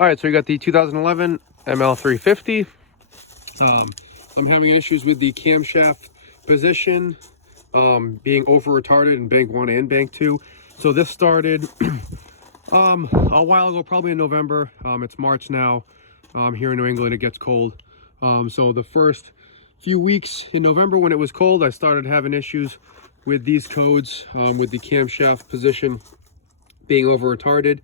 All right, so we got the 2011 ML350. I'm having issues with the camshaft position being over retarded in bank 1 and bank 2. So this started a while ago, probably in November. It's March now. Here in New England it gets cold. So the first few weeks in November when it was cold, I started having issues with these codes, with the camshaft position being over retarded.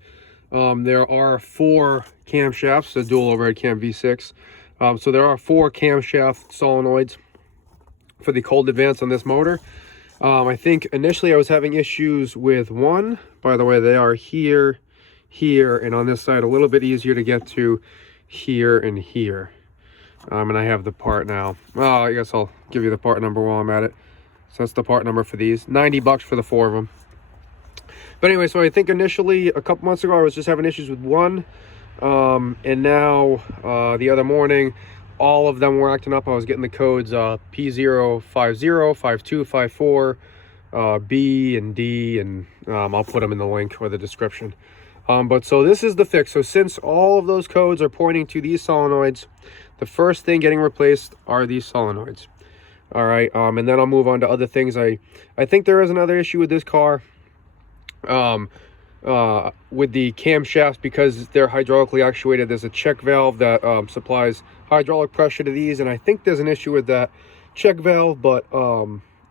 There are 4 camshafts, a dual overhead cam V6. So there are 4 camshaft solenoids for the cold advance on this motor. I think initially I was having issues with 1. By the way, they are here, here, and on this side a little bit easier to get to here and here. And I have the part now. Well, I guess I'll give you the part number while I'm at it. So that's the part number for these. 90 bucks for the 4 of them. But anyway, so I think initially a couple months ago I was just having issues with 1. And now the other morning all of them were acting up. I was getting the codes P050, 52, 54, B and D, and I'll put them in the link or the description. But so this is the fix. So since all of those codes are pointing to these solenoids, the first thing getting replaced are these solenoids. All right, and then I'll move on to other things. I think there is another issue with this car. With the camshafts, because they're hydraulically actuated. There's a check valve that supplies hydraulic pressure to these, and I think there's an issue with that check valve, but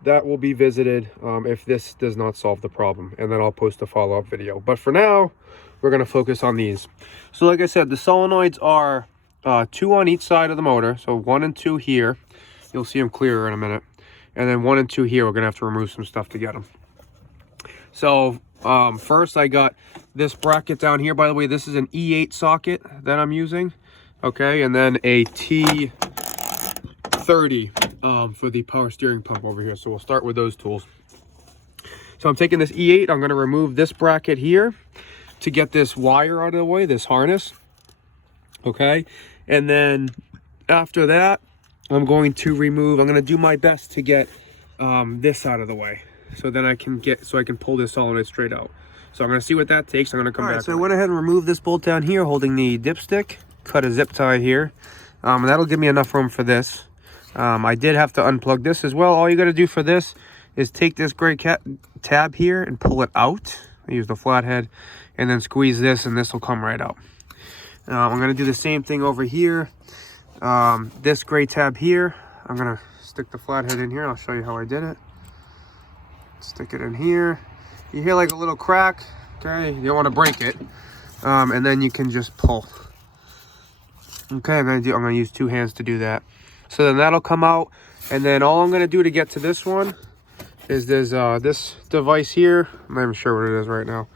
that will be visited if this does not solve the problem, and then I'll post a follow-up video. But for now, we're going to focus on these. So like I said, the solenoids are 2 on each side of the motor, so 1 and 2 here. You'll see them clearer in a minute, and then 1 and 2 here. We're going to have to remove some stuff to get them. So first I got this bracket down here. By the way, this is an E8 socket that I'm using, okay, and then a T30 for the power steering pump over here. So we'll start with those tools. So I'm taking this E8, I'm going to remove this bracket here to get this wire out of the way, this harness, okay, and then after that I'm going to do my best to get this out of the way, so then I can pull this solenoid straight out. So I'm going to see what that takes. I'm going to come back. So I went ahead and removed this bolt down here holding the dipstick, cut a zip tie here, and that'll give me enough room for this. I did have to unplug this as well. All you got to do for this is take this gray tab here and pull it out. I use the flathead, and then squeeze this, and this will come right out. I'm going to do the same thing over here. This gray tab here, I'm going to stick the flathead in here. I'll show you how I did it. Stick it in here. You hear like a little crack, okay, you don't want to break it, and then you can just pull. Okay, I'm gonna use 2 hands to do that. So then that'll come out, and then all I'm gonna do to get to this one is there's this device here. I'm not even sure what it is right now.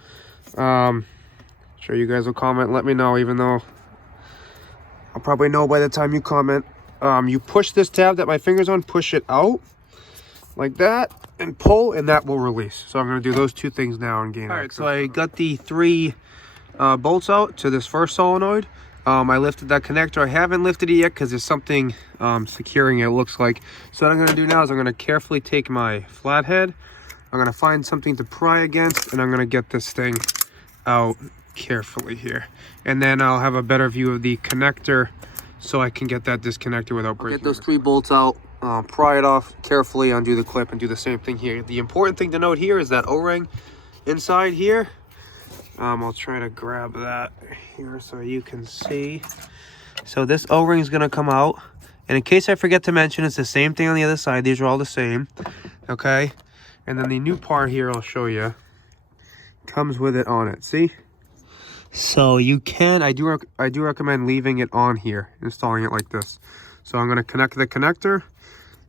Sure, you guys will comment, let me know, even though I'll probably know by the time you comment. You push this tab that my finger's on, push it out like that, and pull, and that will release. So I'm going to do those 2 things now and gain access. All right, so I got the 3 bolts out to this first solenoid. I lifted that connector. I haven't lifted it yet because there's something securing it, it looks like. So what I'm going to do now is I'm going to carefully take my flathead. I'm going to find something to pry against, and I'm going to get this thing out carefully here. And then I'll have a better view of the connector so I can get that disconnected without breaking it. Get those 3 bolts out. Pry it off carefully, undo the clip, and do the same thing here. The important thing to note here is that O-ring inside here. I'll try to grab that here so you can see. So this O-ring is going to come out, and in case I forget to mention, it's the same thing on the other side. These are all the same, okay? And then the new part here, I'll show you, comes with it on it. See? So you can, I do recommend leaving it on here, installing it like this. So I'm going to connect the connector,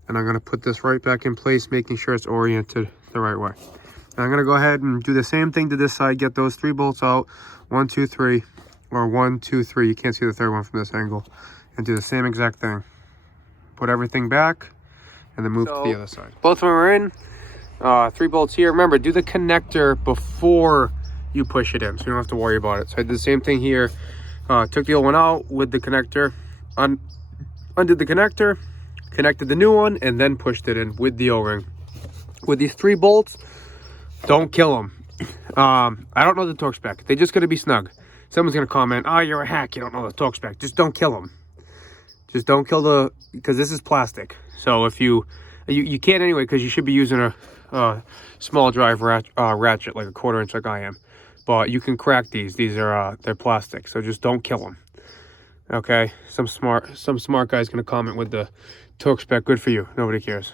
and I'm going to put this right back in place, making sure it's oriented the right way. And I'm going to go ahead and do the same thing to this side, get those 3 bolts out, 1, 2, 3, or 1, 2, 3. You can't see the third one from this angle. And do the same exact thing. Put everything back, and then move to the other side. Both of them are in. 3 bolts here. Remember, do the connector before you push it in, so you don't have to worry about it. So I did the same thing here. Took the old one out with the connector, undid the connector, connected the new one, and then pushed it in with the O-ring. With these 3 bolts, don't kill them. I don't know the torque spec. They're just going to be snug. someone's going to comment, oh, you're a hack, you don't know the torque spec. Just don't kill them. Just don't kill because this is plastic. So if you can't anyway, because you should be using a small drive ratchet, like a 1/4 inch like I am. But you can crack these. These are they're plastic, so just don't kill them. Okay, some smart guy's gonna comment with the torque spec. Good for you. Nobody cares.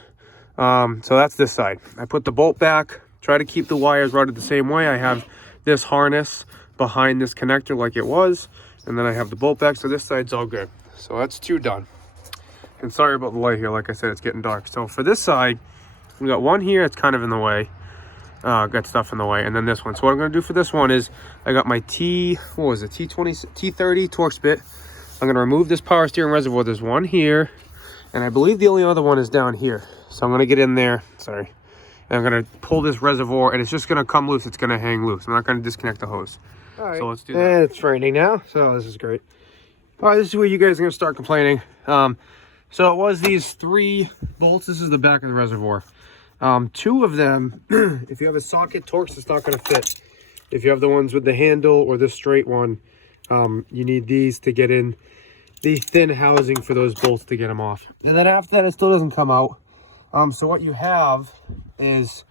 So that's this side. I put the bolt back. Try to keep the wires routed the same way. I have this harness behind this connector like it was, and then I have the bolt back. So this side's all good. So that's 2 done. And sorry about the light here. Like I said, it's getting dark. So for this side, we got one here. It's kind of in the way. Got stuff in the way, and then this one. So what I'm going to do for this one is I got my T30 Torx bit. I'm going to remove this power steering reservoir. There's one here, and I believe the only other one is down here. So I'm going to get in there. Sorry. And I'm going to pull this reservoir, and it's just going to come loose. It's going to hang loose. I'm not going to disconnect the hose. All right. So let's do that. And it's raining now, so this is great. All right, this is where you guys are going to start complaining. So it was these 3 bolts. This is the back of the reservoir. 2 of them, if you have a socket Torx, it's not going to fit. If you have the ones with the handle or the straight one, you need these to get in the thin housing for those bolts to get them off. And then after that, it still doesn't come out. So what you have is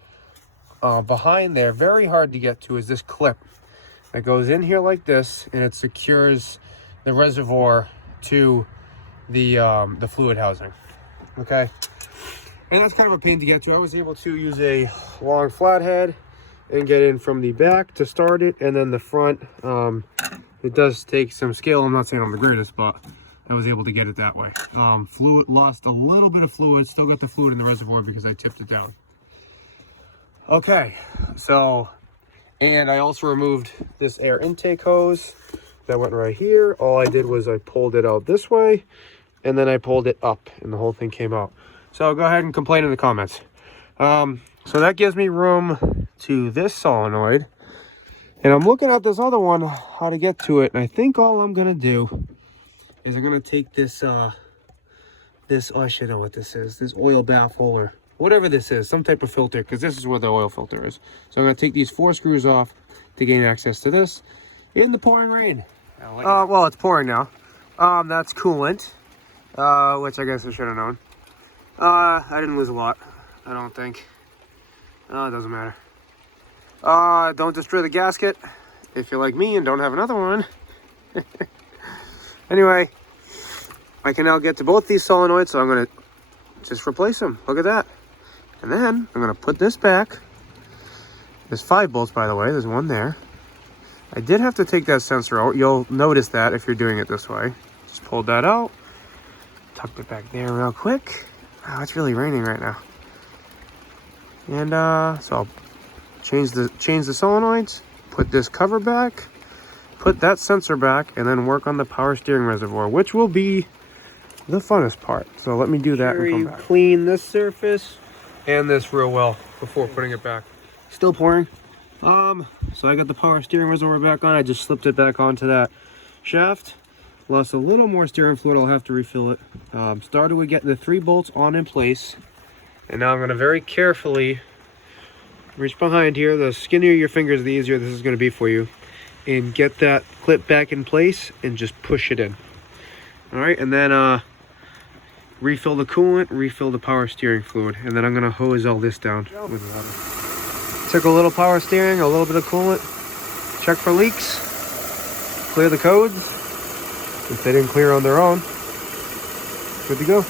behind there, very hard to get to, is this clip that goes in here like this, and it secures the reservoir to the fluid housing. Okay. And that's kind of a pain to get to. I was able to use a long flathead and get in from the back to start it, and then the front, it does take some skill. I'm not saying I'm the greatest, but I was able to get it that way. Fluid, lost a little bit of fluid, still got the fluid in the reservoir because I tipped it down. Okay, so, and I also removed this air intake hose that went right here. All I did was I pulled it out this way, and then I pulled it up, and the whole thing came out. So go ahead and complain in the comments. So that gives me room to this solenoid. And I'm looking at this other one, how to get to it. And I think all I'm going to do is I'm going to take this, oh, I should know what this is. This oil baffle or whatever this is. Some type of filter, because this is where the oil filter is. So I'm going to take these 4 screws off to gain access to this in the pouring rain. Well, it's pouring now. That's coolant, which I guess I should have known. I didn't lose a lot, I don't think. It doesn't matter. Don't destroy the gasket if you're like me and don't have another one. Anyway, I can now get to both these solenoids, so I'm going to just replace them. Look at that. And then I'm going to put this back. There's 5 bolts, by the way. There's one there. I did have to take that sensor out. You'll notice that if you're doing it this way. Just pulled that out. Tucked it back there real quick. Oh, it's really raining right now. And so I'll change the solenoids, put this cover back, put that sensor back, and then work on the power steering reservoir, which will be the funnest part. So let me do that and come back. Clean this surface and this real well before putting it back. Still pouring. So I got the power steering reservoir back on. I just slipped it back onto that shaft. Lost a little more steering fluid. I'll have to refill it. Started with getting the 3 bolts on in place. And now I'm going to very carefully reach behind here. The skinnier your fingers, the easier this is going to be for you. And get that clip back in place and just push it in. Alright, and then refill the coolant, refill the power steering fluid. And then I'm going to hose all this down with water. Took a little power steering, a little bit of coolant. Check for leaks. Clear the codes. If they didn't clear on their own, good to go.